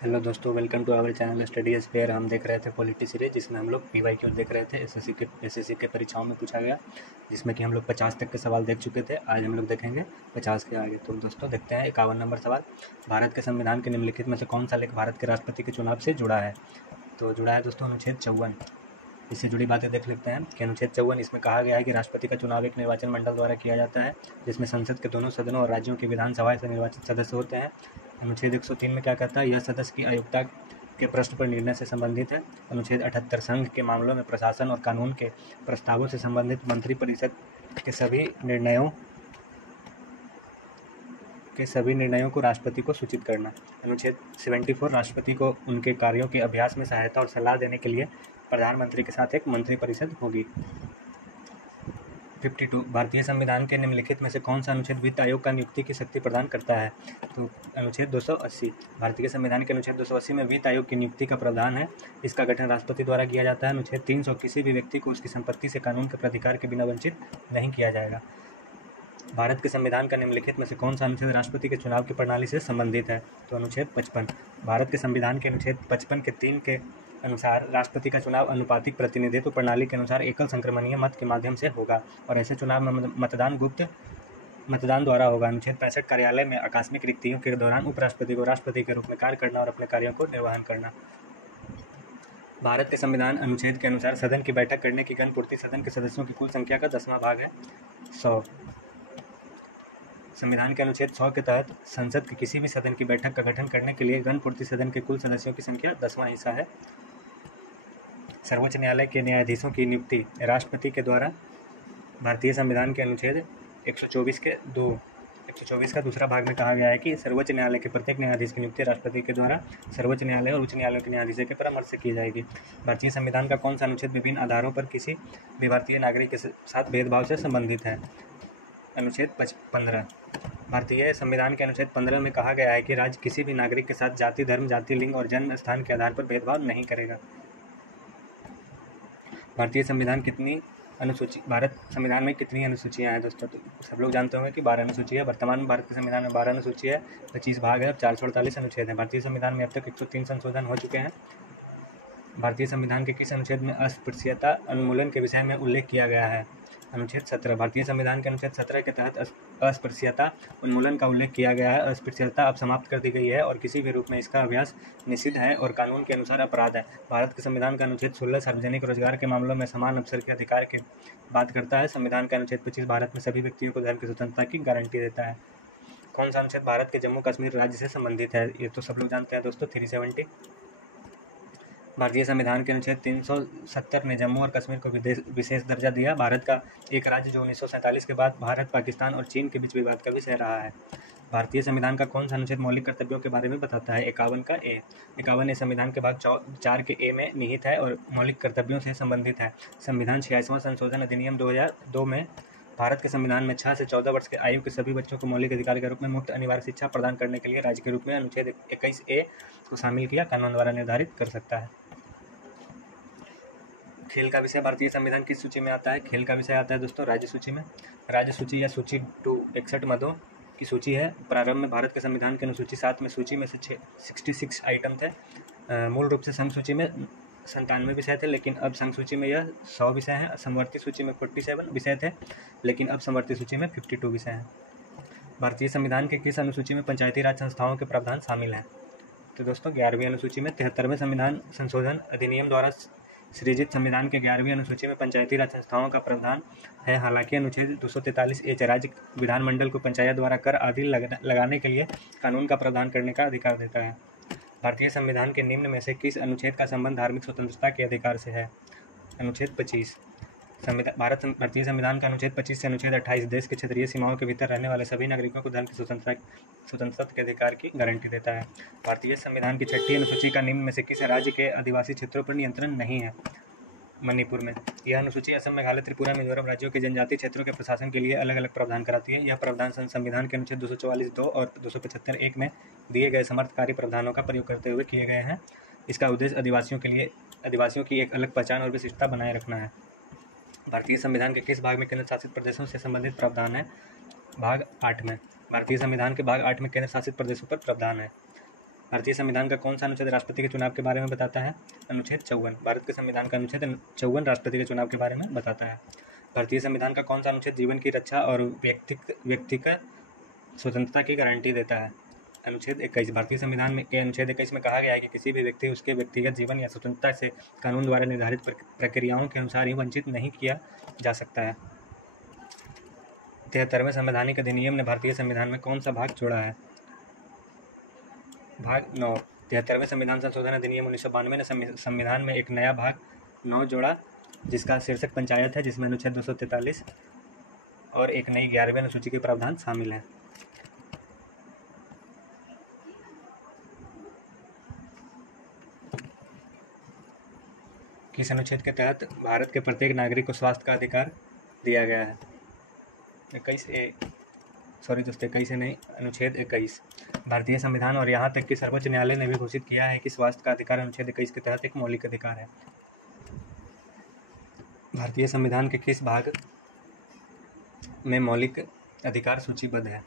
Hello दोस्तों, welcome to our channel study sphere. हम देख रहे थे पॉलिटी सीरीज, जिसमें हम लोग PYQ देख रहे थे। एसएससी के परीक्षाओं में पूछा गया, जिसमें कि हम लोग 50 तक के सवाल देख चुके थे। आज हम लोग देखेंगे 50 के आगे। तो दोस्तों देखते हैं 51 नंबर सवाल। भारत के संविधान के निम्नलिखित में से कौन सा लेख भारत के राष्ट्रपति के चुनाव से जुड़ा है? तो जुड़ा है दोस्तों अनुच्छेद 54। इससे जुड़ी बातें देख लेते हैं कि अनुच्छेद 54, इसमें कहा गया है कि राष्ट्रपति का चुनाव एक निर्वाचन मंडल द्वारा किया जाता है, जिसमें संसद के दोनों सदनों और राज्यों की विधानसभा से निर्वाचित सदस्य होते हैं। अनुच्छेद 103 में क्या कहता है? यह सदस्य की आयुक्ता के प्रश्न पर निर्णय से संबंधित है। अनुच्छेद 78 संघ के मामलों में प्रशासन और कानून के प्रस्तावों से संबंधित मंत्रिपरिषद के सभी निर्णयों को राष्ट्रपति को सूचित करना। अनुच्छेद 74 राष्ट्रपति को उनके कार्यों के अभ्यास में सहायता और सलाह देने के लिए प्रधानमंत्री के साथ एक मंत्रिपरिषद होगी। 52 भारतीय संविधान के निम्नलिखित में से कौन सा अनुच्छेद वित्त आयोग का नियुक्ति की शक्ति प्रदान करता है? तो अनुच्छेद 280। भारतीय संविधान के अनुच्छेद 280 में वित्त आयोग की नियुक्ति का प्रावधान है। इसका गठन राष्ट्रपति द्वारा किया जाता है। अनुच्छेद 300 किसी भी व्यक्ति को उसकी संपत्ति से कानून के प्राधिकार के बिना वंचित नहीं किया जाएगा। भारत के संविधान का निम्नलिखित में से कौन सा अनुच्छेद राष्ट्रपति के चुनाव की प्रणाली से संबंधित है? तो अनुच्छेद 55। भारत के संविधान के अनुच्छेद 55 के 3 के अनुसार राष्ट्रपति का चुनाव अनुपातिक प्रतिनिधित्व प्रणाली के अनुसार एकल संक्रमणीय मत के माध्यम से होगा और ऐसे चुनाव में मतदान गुप्त मतदान द्वारा होगा। अनुच्छेद 65 कार्यालय में आकस्मिक रिक्तियों के दौरान उपराष्ट्रपति को राष्ट्रपति के रूप में कार्य करना और अपने कार्यों को निर्वहन करना। भारत के संविधान अनुच्छेद के अनुसार सदन की बैठक करने की गणपूर्ति सदन के सदस्यों की कुल संख्या का 10वां भाग है, 100। संविधान के अनुच्छेद 100 के तहत संसद के किसी भी सदन की बैठक का गठन करने के लिए गणपूर्ति सदन के कुल सदस्यों की संख्या 10वां हिस्सा है। सर्वोच्च न्यायालय के न्यायाधीशों की नियुक्ति राष्ट्रपति के द्वारा। भारतीय संविधान के अनुच्छेद 124 का दूसरा भाग में कहा गया है कि सर्वोच्च न्यायालय के प्रत्येक न्यायाधीश की नियुक्ति राष्ट्रपति के द्वारा सर्वोच्च न्यायालय और उच्च न्यायालय के न्यायाधीशों के परामर्श से की जाएगी। भारतीय संविधान का कौन सा अनुच्छेद विभिन्न आधारों पर किसी भी भारतीय नागरिक के साथ भेदभाव से संबंधित है? अनुच्छेद 15। भारतीय संविधान के अनुच्छेद 15 में कहा गया है कि राज्य किसी भी नागरिक के साथ जाति, धर्म, जाति, लिंग और जन्म स्थान के आधार पर भेदभाव नहीं करेगा। भारत संविधान में कितनी अनुसूचियाँ हैं दोस्तों? तो सब लोग जानते होंगे कि 12 अनुसूची है। वर्तमान में भारत के संविधान में 12 अनुसूची है, 25 भाग है, 448 अनुच्छेद हैं। भारतीय संविधान में अब तक 103 संशोधन हो चुके हैं। भारतीय संविधान के किस अनुच्छेद में अस्पृश्यता उन्मूलन के विषय में उल्लेख किया गया है? अनुच्छेद 17। भारतीय संविधान के अनुच्छेद 17 के तहत अस्पृश्यता उन्मूलन का उल्लेख किया गया है। अस्पृश्यता अब समाप्त कर दी गई है और किसी भी रूप में इसका अभ्यास निषिद्ध है और कानून के अनुसार अपराध है। भारत के संविधान का अनुच्छेद 16 सार्वजनिक रोजगार के मामलों में समान अवसर के अधिकार की बात करता है। संविधान का अनुच्छेद 25 भारत में सभी व्यक्तियों को धर्म की स्वतंत्रता की गारंटी देता है। कौन सा अनुच्छेद भारत के जम्मू कश्मीर राज्य से संबंधित है? ये तो सब लोग जानते हैं दोस्तों, 370। भारतीय संविधान के अनुच्छेद 370 ने जम्मू और कश्मीर को विशेष दर्जा दिया। भारत का एक राज्य जो 1947 के बाद भारत, पाकिस्तान और चीन के बीच विवाद का विषय रहा है। भारतीय संविधान का कौन सा अनुच्छेद मौलिक कर्तव्यों के बारे में बताता है? 51 का ए। 51 संविधान के भाग 4 के ए में निहित है और मौलिक कर्तव्यों से संबंधित है। संविधान 86वां संशोधन अधिनियम 2002 में भारत के संविधान में 6 से 14 वर्ष के आयु के सभी बच्चों को मौलिक अधिकार के रूप में मुफ्त अनिवार्य शिक्षा प्रदान करने के लिए राज्य के रूप में अनुच्छेद 21A को शामिल किया कानून द्वारा निर्धारित कर सकता है। खेल का विषय भारतीय संविधान किस सूची में आता है? खेल का विषय आता है दोस्तों राज्य सूची में। राज्य सूची या सूची 2 61 मदों की सूची है। प्रारंभ में भारत के संविधान के अनुसूची 7 में सूची में से 66 आइटम थे। मूल रूप से संघ सूची में 97 विषय थे, लेकिन अब संघ सूची में यह 100 विषय हैं। समवर्ती सूची में 47 विषय थे, लेकिन अब समवर्ती सूची में 52 विषय हैं। भारतीय संविधान के किस अनुसूची में पंचायती राज संस्थाओं के प्रावधान शामिल हैं? तो दोस्तों 11वीं अनुसूची में। 73वें संविधान संशोधन अधिनियम द्वारा सृजित संविधान के 11वीं अनुसूची में पंचायती राज संस्थाओं का प्रावधान है। हालांकि अनुच्छेद 243A राज्य विधानमंडल को पंचायत द्वारा कर आदि लगाने के लिए कानून का प्रावधान करने का अधिकार देता है। भारतीय संविधान के निम्न में से किस अनुच्छेद का संबंध धार्मिक स्वतंत्रता के अधिकार से है? अनुच्छेद 25। भारतीय संविधान का अनुच्छेद 25 से अनुच्छेद 28 देश के क्षेत्रीय सीमाओं के भीतर रहने वाले सभी नागरिकों को धर्म की स्वतंत्रता के अधिकार की गारंटी देता है। भारतीय संविधान की 6ठी अनुसूची का निम्न में से किस राज्य के आदिवासी क्षेत्रों पर नियंत्रण नहीं है? मणिपुर में। यह अनुसूची असम, मेघालय, त्रिपुरा, मिजोरम राज्यों के जनजातीय क्षेत्रों के प्रशासन के लिए अलग अलग प्रावधान कराती है। यह प्रावधान संविधान के अनुच्छेद 244(2) और 275(1) में दिए गए समर्थकारी प्रावधानों का प्रयोग करते हुए किए गए हैं। इसका उद्देश्य आदिवासियों की एक अलग पहचान और विशिष्टता बनाए रखना है। भारतीय संविधान के किस भाग में केंद्र शासित प्रदेशों से संबंधित प्रावधान है? भाग 8 में। भारतीय संविधान के भाग 8 में केंद्र शासित प्रदेशों पर प्रावधान है। भारतीय संविधान का कौन सा अनुच्छेद राष्ट्रपति के चुनाव के बारे में बताता है? अनुच्छेद 54। भारत के संविधान का अनुच्छेद 54 राष्ट्रपति के चुनाव के बारे में बताता है। भारतीय संविधान का कौन सा अनुच्छेद जीवन की रक्षा और व्यक्तिगत स्वतंत्रता की गारंटी देता है? अनुच्छेद 21। भारतीय संविधान में अनुच्छेद 21 में कहा गया है कि किसी भी व्यक्ति उसके व्यक्तिगत जीवन या स्वतंत्रता से कानून द्वारा निर्धारित प्रक्रियाओं के अनुसार ही वंचित नहीं किया जा सकता है। 73वें संवैधानिक अधिनियम ने भारतीय संविधान में कौन सा भाग जोड़ा है? भाग 9। 73वें संविधान संशोधन अधिनियम 1992 ने संविधान में एक नया भाग 9 जोड़ा, जिसका शीर्षक पंचायत है, जिसमें अनुच्छेद 243 और एक नई 11वीं अनुसूची के प्रावधान शामिल हैं। किस अनुच्छेद के तहत भारत के प्रत्येक नागरिक को स्वास्थ्य का अधिकार दिया गया है? 21 नहीं, अनुच्छेद 21। भारतीय संविधान और यहाँ तक कि सर्वोच्च न्यायालय ने भी घोषित किया है कि स्वास्थ्य का अधिकार अनुच्छेद 21 के तहत एक मौलिक अधिकार है। भारतीय संविधान के किस भाग में मौलिक अधिकार सूचीबद्ध है?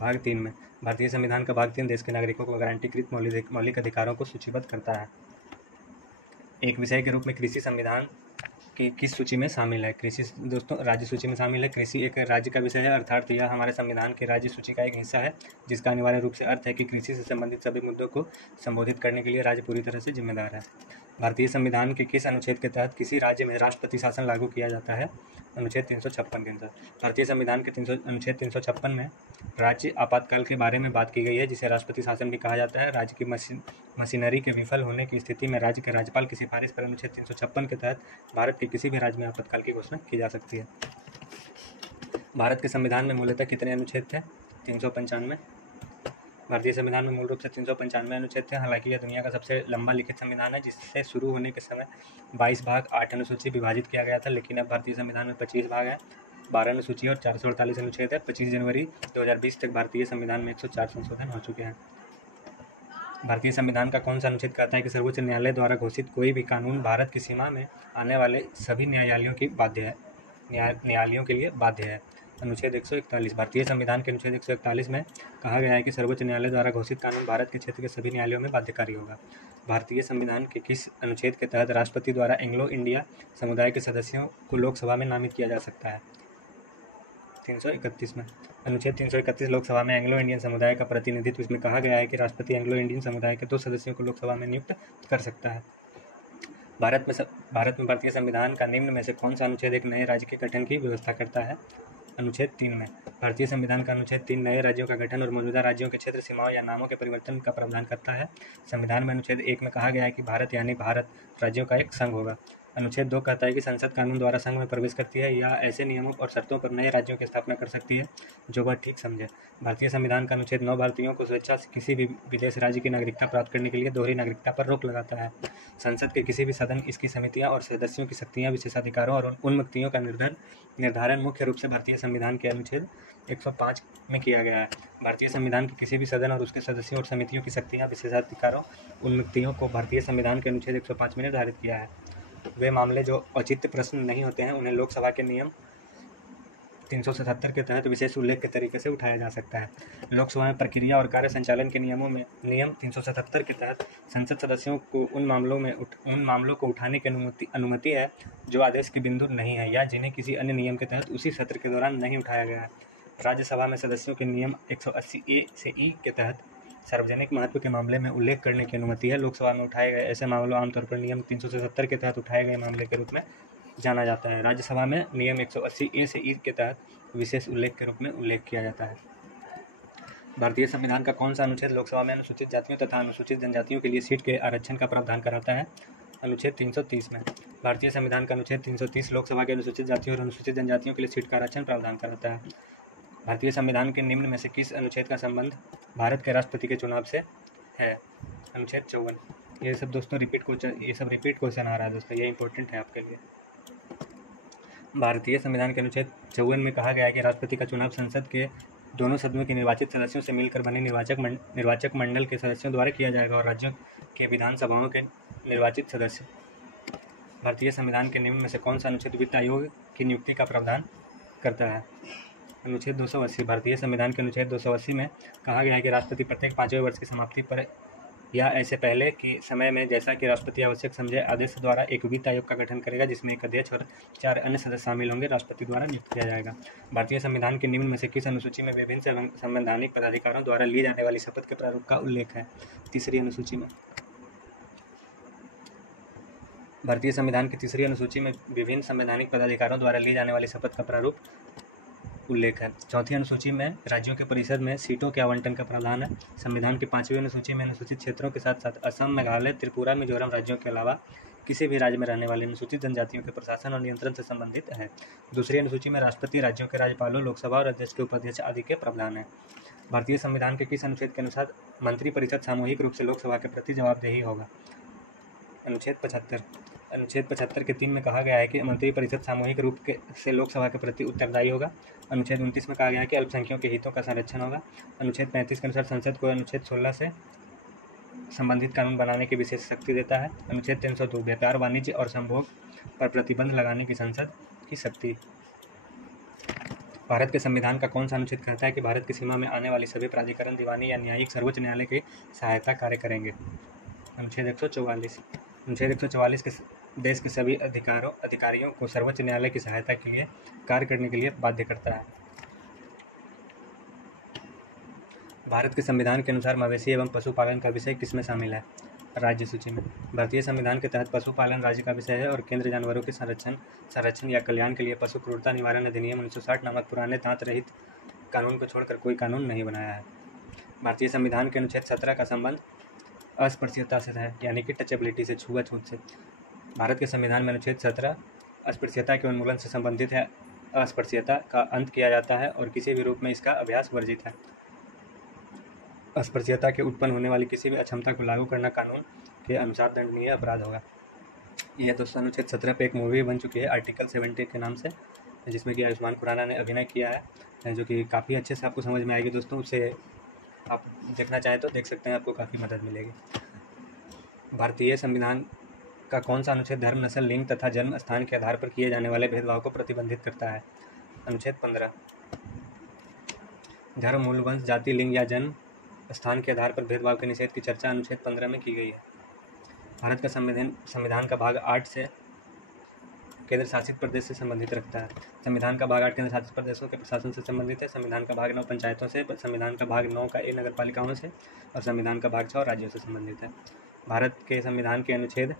भाग 3 में। भारतीय संविधान का भाग 3 देश के नागरिकों को गारंटीकृत मौलिक अधिकारों को सूचीबद्ध करता है। एक विषय के रूप में कृषि संविधान की किस सूची में शामिल है? कृषि दोस्तों राज्य सूची में शामिल है। कृषि एक राज्य का विषय है, अर्थात यह हमारे संविधान की राज्य सूची का एक हिस्सा है, जिसका अनिवार्य रूप से अर्थ है कि कृषि से संबंधित सभी मुद्दों को संबोधित करने के लिए राज्य पूरी तरह से जिम्मेदार है। भारतीय संविधान के किस अनुच्छेद के तहत किसी राज्य में राष्ट्रपति शासन लागू किया जाता है? अनुच्छेद 356 के अनुसार। भारतीय संविधान के अनुच्छेद 356 में राज्य आपातकाल के बारे में बात की गई है, जिसे राष्ट्रपति शासन भी कहा जाता है। राज्य की मशीनरी के विफल होने की स्थिति में राज्य के राज्यपाल की सिफारिश पर अनुच्छेद 356 के तहत भारत के किसी भी राज्य में आपातकाल की घोषणा की जा सकती है। भारत के संविधान में मूलतः कितने अनुच्छेद थे? 395। भारतीय संविधान में मूल रूप से 395 अनुच्छेद थे। हालांकि यह दुनिया का सबसे लंबा लिखित संविधान है, जिससे शुरू होने के समय 22 भाग 8 अनुसूची विभाजित किया गया था, लेकिन अब भारतीय संविधान में 25 भाग हैं, 12 अनुसूची और 448 अनुच्छेद है। 25 जनवरी 2020 तक भारतीय संविधान में 104 संशोधन हो चुके हैं। भारतीय संविधान का कौन सा अनुच्छेद कहता है कि सर्वोच्च न्यायालय द्वारा घोषित कोई भी कानून भारत की सीमा में आने वाले सभी न्यायालयों के लिए बाध्य है? अनुच्छेद 141। भारतीय संविधान के अनुच्छेद 141 में कहा गया है कि सर्वोच्च न्यायालय द्वारा घोषित कानून भारत के क्षेत्र के सभी न्यायालयों में बाध्यकारी होगा। भारतीय संविधान के किस अनुच्छेद के तहत राष्ट्रपति द्वारा एंग्लो इंडिया समुदाय के सदस्यों को लोकसभा में नामित किया जा सकता है? 331 में। अनुच्छेद 331 लोकसभा में एंग्लो इंडियन समुदाय का प्रतिनिधित्व। इसमें कहा गया है कि राष्ट्रपति एंग्लो इंडियन समुदाय के 2 सदस्यों को लोकसभा में नियुक्त कर सकता है। भारत में भारतीय संविधान का निम्न में से कौन सा अनुच्छेद एक नए राज्य के गठन की व्यवस्था करता है? अनुच्छेद 3 में। भारतीय संविधान का अनुच्छेद 3 नए राज्यों का गठन और मौजूदा राज्यों के क्षेत्र सीमाओं या नामों के परिवर्तन का प्रावधान करता है। संविधान में अनुच्छेद 1 में कहा गया है कि भारत यानी भारत राज्यों का एक संघ होगा। अनुच्छेद 2 कहता है कि संसद कानून द्वारा संघ में प्रवेश करती है या ऐसे नियमों और शर्तों पर नए राज्यों की स्थापना कर सकती है जो वह ठीक समझे। भारतीय संविधान का अनुच्छेद 9 भारतीयों को स्वेच्छा से किसी भी विदेश राज्य की नागरिकता प्राप्त करने के लिए दोहरी नागरिकता पर रोक लगाता है। संसद के किसी भी सदन, इसकी समितियां और सदस्यों की शक्तियां, विशेषाधिकारों और उन्मुक्तियों का निर्धारण मुख्य रूप से भारतीय संविधान के अनुच्छेद 105 में किया गया है। भारतीय संविधान के किसी भी सदन और उसके सदस्यों और समितियों की शक्तियां, विशेषाधिकारों, उन्मुक्तियों को भारतीय संविधान के अनुच्छेद 105 में निर्धारित किया है। वे मामले जो औचित्य प्रश्न नहीं होते हैं, उन्हें लोकसभा के नियम 377 के तहत विशेष उल्लेख के तरीके से उठाया जा सकता है। लोकसभा में प्रक्रिया और कार्य संचालन के नियमों में नियम 377 के तहत संसद सदस्यों को उन मामलों को उठाने की अनुमति है जो आदेश के बिंदु नहीं है या जिन्हें किसी अन्य नियम के तहत उसी सत्र के दौरान नहीं उठाया गया है। राज्यसभा में सदस्यों के नियम 180A से E के तहत सार्वजनिक महत्व के मामले में उल्लेख करने की अनुमति है। लोकसभा में उठाए गए ऐसे मामलों आमतौर पर नियम 377 के तहत उठाए गए मामले के रूप में जाना जाता है। राज्यसभा में नियम 180A से E के तहत विशेष उल्लेख के रूप में उल्लेख किया जाता है। भारतीय संविधान का कौन सा अनुच्छेद लोकसभा में अनुसूचित जातियों तथा अनुसूचित जनजातियों के लिए सीट के आरक्षण का प्रावधान कराता है? अनुच्छेद 330 में। भारतीय संविधान का अनुच्छेद 330 लोकसभा के अनुसूचित जातियों और अनुसूचित जनजातियों के लिए सीट का आरक्षण प्रावधान कराता है। भारतीय संविधान के निम्न में से किस अनुच्छेद का संबंध भारत के राष्ट्रपति के चुनाव से है? अनुच्छेद 54। ये सब दोस्तों रिपीट क्वेश्चन आ रहा है दोस्तों, ये इंपॉर्टेंट है आपके लिए। भारतीय संविधान के अनुच्छेद 54 में कहा गया है कि राष्ट्रपति का चुनाव संसद के दोनों सदनों के निर्वाचित सदस्यों से मिलकर बने निर्वाचक मंडल के सदस्यों द्वारा किया जाएगा और राज्यों के विधानसभाओं के निर्वाचित सदस्य। भारतीय संविधान के निम्न में से कौन सा अनुच्छेद वित्त आयोग की नियुक्ति का प्रावधान करता है? अनुच्छेद 280। भारतीय संविधान के अनुच्छेद 280 में कहा गया है कि राष्ट्रपति प्रत्येक 5वें वर्ष की समाप्ति पर या ऐसे पहले कि समय में जैसा कि राष्ट्रपति आवश्यक समझे आदेश द्वारा एक वित्त आयोग का गठन करेगा, जिसमें एक अध्यक्ष और 4 अन्य सदस्य शामिल होंगे, राष्ट्रपति द्वारा नियुक्त किया जाएगा। भारतीय संविधान के निम्न में से किस अनुसूची में विभिन्न संवैधानिक पदाधिकारियों द्वारा ली जाने वाली शपथ के प्रारूप का उल्लेख है? तीसरी अनुसूची में। भारतीय संविधान की तीसरी अनुसूची में विभिन्न संवैधानिक पदाधिकारियों द्वारा ली जाने वाली शपथ का प्रारूप उल्लेख है। चौथी अनुसूची में राज्यों के परिषद में सीटों के आवंटन का प्रावधान है। संविधान की 5वीं अनुसूची में अनुसूचित क्षेत्रों के साथ साथ असम, मेघालय, त्रिपुरा, मिजोरम राज्यों के अलावा किसी भी राज्य में रहने वाले अनुसूचित जनजातियों के प्रशासन और नियंत्रण से संबंधित है। दूसरी अनुसूची में राष्ट्रपति, राज्यों के राज्यपालों, लोकसभा और अध्यक्ष के उपाध्यक्ष आदि के प्रावधान है। भारतीय संविधान के किस अनुच्छेद के अनुसार मंत्रिपरिषद सामूहिक रूप से लोकसभा के प्रति जवाबदेही होगा? अनुच्छेद 75। अनुच्छेद 75 के 3 में कहा गया है कि मंत्रिपरिषद सामूहिक रूप से लोकसभा के प्रति उत्तरदायी होगा। अनुच्छेद 29 में कहा गया है कि अल्पसंख्यकों के हितों का संरक्षण होगा। अनुच्छेद 35 के अनुसार संसद को अनुच्छेद 16 से संबंधित कानून बनाने की विशेष शक्ति देता है। अनुच्छेद 302 व्यापार, वाणिज्य और संभोग पर प्रतिबंध लगाने की संसद की शक्ति। भारत के संविधान का कौन सा अनुच्छेद कहता है कि भारत की सीमा में आने वाली सभी प्राधिकरण दीवानी या न्यायिक सर्वोच्च न्यायालय की सहायता कार्य करेंगे? अनुच्छेद 144। अनुच्छेद 144 के देश के सभी अधिकारियों को सर्वोच्च न्यायालय की सहायता के लिए कार्य करने के लिए बाध्य करता है। भारत के संविधान के अनुसार मवेशी एवं पशुपालन का विषय किसमें शामिल है? राज्य सूची में। भारतीय संविधान के तहत पशुपालन राज्य का विषय है और केंद्र जानवरों के संरक्षण या कल्याण के लिए पशु क्रूरता निवारण अधिनियम 1960 नामक पुराने दांत रहित कानून को छोड़कर कोई कानून नहीं बनाया है। भारतीय संविधान के अनुच्छेद 17 का संबंध अस्पृश्यता से है, यानी कि टचेबिलिटी से, छुआछूत से। भारत के संविधान में अनुच्छेद 17 अस्पृश्यता के उन्मूलन से संबंधित है। अस्पृश्यता का अंत किया जाता है और किसी भी रूप में इसका अभ्यास वर्जित है। अस्पृश्यता के उत्पन्न होने वाली किसी भी अक्षमता को लागू करना कानून के अनुसार दंडनीय अपराध होगा। यह दोस्तों अनुच्छेद 17 पे एक मूवी बन चुकी है आर्टिकल 70 के नाम से, जिसमें कि आयुष्मान खुराना ने अभिनय किया है, जो कि काफ़ी अच्छे से आपको समझ में आएगी दोस्तों। उसे आप देखना चाहें तो देख सकते हैं, आपको काफ़ी मदद मिलेगी। भारतीय संविधान का कौन सा अनुच्छेद धर्म, नस्ल, लिंग तथा जन्म स्थान के आधार पर किए जाने वाले भेदभाव को प्रतिबंधित करता है? अनुच्छेद 15। धर्म, मूल, वंश, जाति, लिंग या जन्म स्थान के आधार पर भेदभाव के निषेध की चर्चा अनुच्छेद 15 में की गई है। भारत का संविधान का भाग 8 से केंद्र शासित प्रदेश से संबंधित रखता है। संविधान का भाग 8 केंद्र शासित प्रदेशों के प्रशासन से संबंधित है। संविधान का भाग 9 पंचायतों से, संविधान का भाग 9 का नगर पालिकाओं से और संविधान का भाग 6 राज्यों से संबंधित है। भारत के संविधान के अनुच्छेद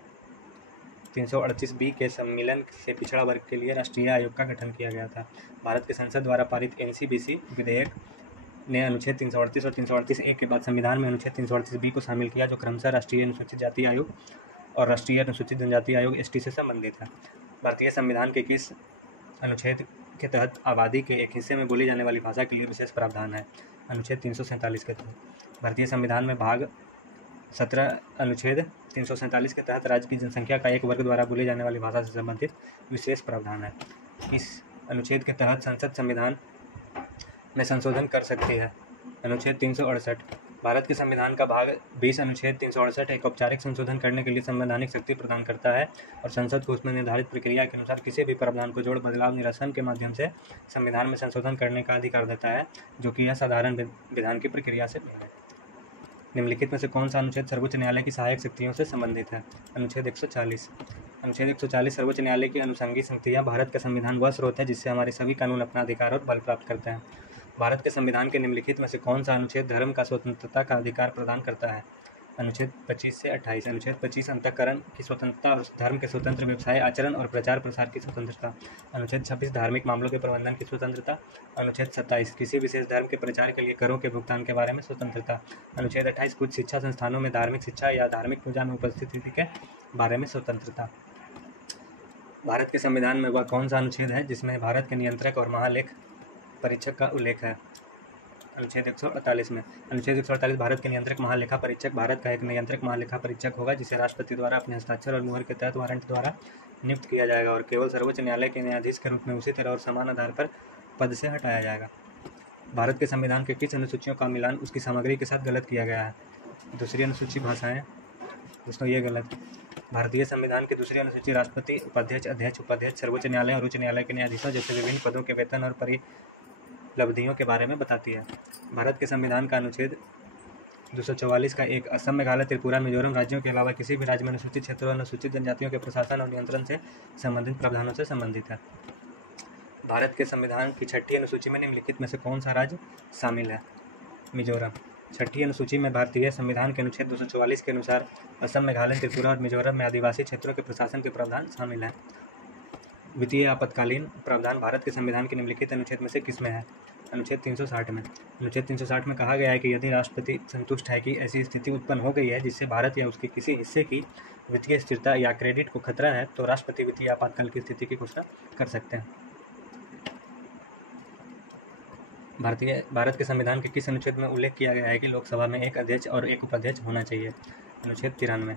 338B के सम्मेलन से पिछड़ा वर्ग के लिए राष्ट्रीय आयोग का गठन किया गया था। भारत के संसद द्वारा पारित NCBC विधेयक ने अनुच्छेद 338 और 338A के बाद संविधान में अनुच्छेद 338B को शामिल किया, जो क्रमशः राष्ट्रीय अनुसूचित जाति आयोग और राष्ट्रीय अनुसूचित जनजाति आयोग ST से संबंधित है। भारतीय संविधान के किस अनुच्छेद के तहत आबादी के एक हिस्से में बोली जाने वाली भाषा के लिए विशेष प्रावधान है? अनुच्छेद 347 के तहत। भारतीय संविधान में भाग 17 अनुच्छेद 347 के तहत राज्य की जनसंख्या का एक वर्ग द्वारा बोली जाने वाली भाषा से संबंधित विशेष प्रावधान है। इस अनुच्छेद के तहत संसद संविधान में संशोधन कर सकती है। अनुच्छेद 368। भारत के संविधान का भाग 20 अनुच्छेद 368 एक औपचारिक संशोधन करने के लिए संवैधानिक शक्ति प्रदान करता है और संसद को उसमें निर्धारित प्रक्रिया के अनुसार किसी भी प्रावधान को जोड़, बदलाव, निरसन के माध्यम से संविधान में संशोधन करने का अधिकार देता है, जो कि यह साधारण विधान की प्रक्रिया से भिन्न है। निम्नलिखित में से कौन सा अनुच्छेद सर्वोच्च न्यायालय की सहायक शक्तियों से संबंधित है? अनुच्छेद 140। अनुच्छेद 140 सर्वोच्च न्यायालय की अनुषंगी शक्तियाँ। भारत का संविधान वह स्रोत है जिससे हमारे सभी कानून अपना अधिकार और बल प्राप्त करते हैं। भारत के संविधान के निम्नलिखित में से कौन सा अनुच्छेद धर्म का स्वतंत्रता का अधिकार प्रदान करता है? अनुच्छेद 25 से 28। अनुच्छेद 25 अंतःकरण की स्वतंत्रता और धर्म के स्वतंत्र व्यवसाय, आचरण और प्रचार प्रसार की स्वतंत्रता। अनुच्छेद 26 धार्मिक मामलों के प्रबंधन की स्वतंत्रता। अनुच्छेद 27 किसी विशेष धर्म के प्रचार के लिए करों के भुगतान के बारे में स्वतंत्रता। अनुच्छेद 28 कुछ शिक्षा संस्थानों में धार्मिक शिक्षा या धार्मिक पूजा में उपस्थिति के बारे में स्वतंत्रता। भारत के संविधान में वह कौन सा अनुच्छेद है जिसमें भारत के नियंत्रक और महालेख परीक्षक का उल्लेख है? अनुच्छेद 148 में। अनुच्छेद 148 भारत के नियंत्रक महालेखा परीक्षक भारत का एक नियंत्रक महालेखा परीक्षक होगा, जिसे राष्ट्रपति द्वारा अपने हस्ताक्षर और मुहर के तहत वारंट द्वारा नियुक्त किया जाएगा और केवल सर्वोच्च न्यायालय के न्यायाधीश के रूप में उसी तरह और समान आधार पर पद से हटाया जाएगा। भारत के संविधान के किस अनुसूचियों का मिलान उसकी सामग्री के साथ गलत किया गया है? दूसरी अनुसूची भाषाएं। दोस्तों ये गलत। भारतीय संविधान की दूसरी अनुसूची राष्ट्रपति, उपाध्यक्ष, अध्यक्ष, उपाध्यक्ष, सर्वोच्च न्यायालय और उच्च न्यायालय के न्यायाधीशों जैसे विभिन्न पदों के वेतन और परिलब्धियों के बारे में बताती है। भारत के संविधान का अनुच्छेद 244 का 1 असम, मेघालय, त्रिपुरा, मिजोरम राज्यों के अलावा किसी भी राज्य में अनुसूचित क्षेत्रों और अनुसूचित जनजातियों के प्रशासन और नियंत्रण से संबंधित प्रावधानों से संबंधित है। भारत के संविधान की 6ठी अनुसूची में निम्नलिखित में से कौन सा राज्य शामिल है? मिजोरम। 6ठी अनुसूची में भारतीय संविधान के अनुच्छेद 244 के अनुसार असम, मेघालय, त्रिपुरा और मिजोरम में आदिवासी क्षेत्रों के प्रशासन के प्रावधान शामिल हैं। वित्तीय आपातकालीन प्रावधान भारत के संविधान के निम्नलिखित अनुच्छेद में से किस में है? अनुच्छेद 360 में। अनुच्छेद 360 में कहा गया है कि यदि राष्ट्रपति संतुष्ट है कि ऐसी स्थिति उत्पन्न हो गई है जिससे भारत या उसके किसी हिस्से की वित्तीय स्थिरता या क्रेडिट को खतरा है, तो राष्ट्रपति वित्तीय आपातकाल की स्थिति की घोषणा कर सकते हैं। भारत के संविधान के किस अनुच्छेद में उल्लेख किया गया है कि लोकसभा में एक अध्यक्ष और एक उपाध्यक्ष होना चाहिए? अनुच्छेद 93।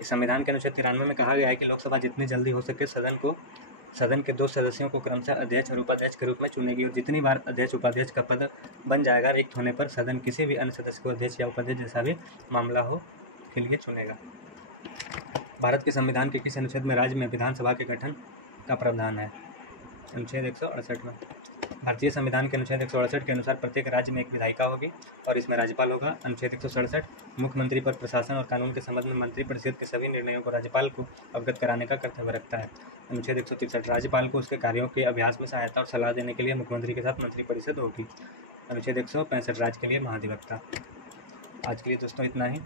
इस संविधान के अनुच्छेद 93 में कहा गया है कि लोकसभा जितनी जल्दी हो सके सदन के 2 सदस्यों को क्रमशः अध्यक्ष और उपाध्यक्ष के रूप में चुनेगी, और जितनी बार अध्यक्ष उपाध्यक्ष का पद बन जाएगा रिक्त होने पर सदन किसी भी अन्य सदस्य को अध्यक्ष या उपाध्यक्ष जैसा भी मामला हो के लिए चुनेगा। भारत के संविधान के किस अनुच्छेद में राज्य में विधानसभा के गठन का प्रावधान है? अनुच्छेद 168 में। भारतीय संविधान के अनुच्छेद 168 के अनुसार प्रत्येक राज्य में एक विधायिका होगी और इसमें राज्यपाल होगा। अनुच्छेद 167 मुख्यमंत्री पर प्रशासन और कानून के संबंध में मंत्रिपरिषद के सभी निर्णयों को राज्यपाल को अवगत कराने का कर्तव्य रखता है। अनुच्छेद 163 राज्यपाल को उसके कार्यों के अभ्यास में सहायता और सलाह देने के लिए मुख्यमंत्री के साथ मंत्रिपरिषद होगी। अनुच्छेद 165 राज्य के लिए महाधिवक्ता। आज के लिए दोस्तों इतना ही,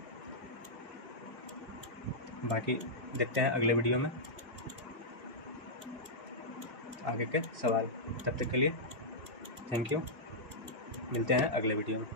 बाकी देखते हैं अगले वीडियो में आगे के सवाल। तब तक के लिए थैंक यू, मिलते हैं अगले वीडियो में।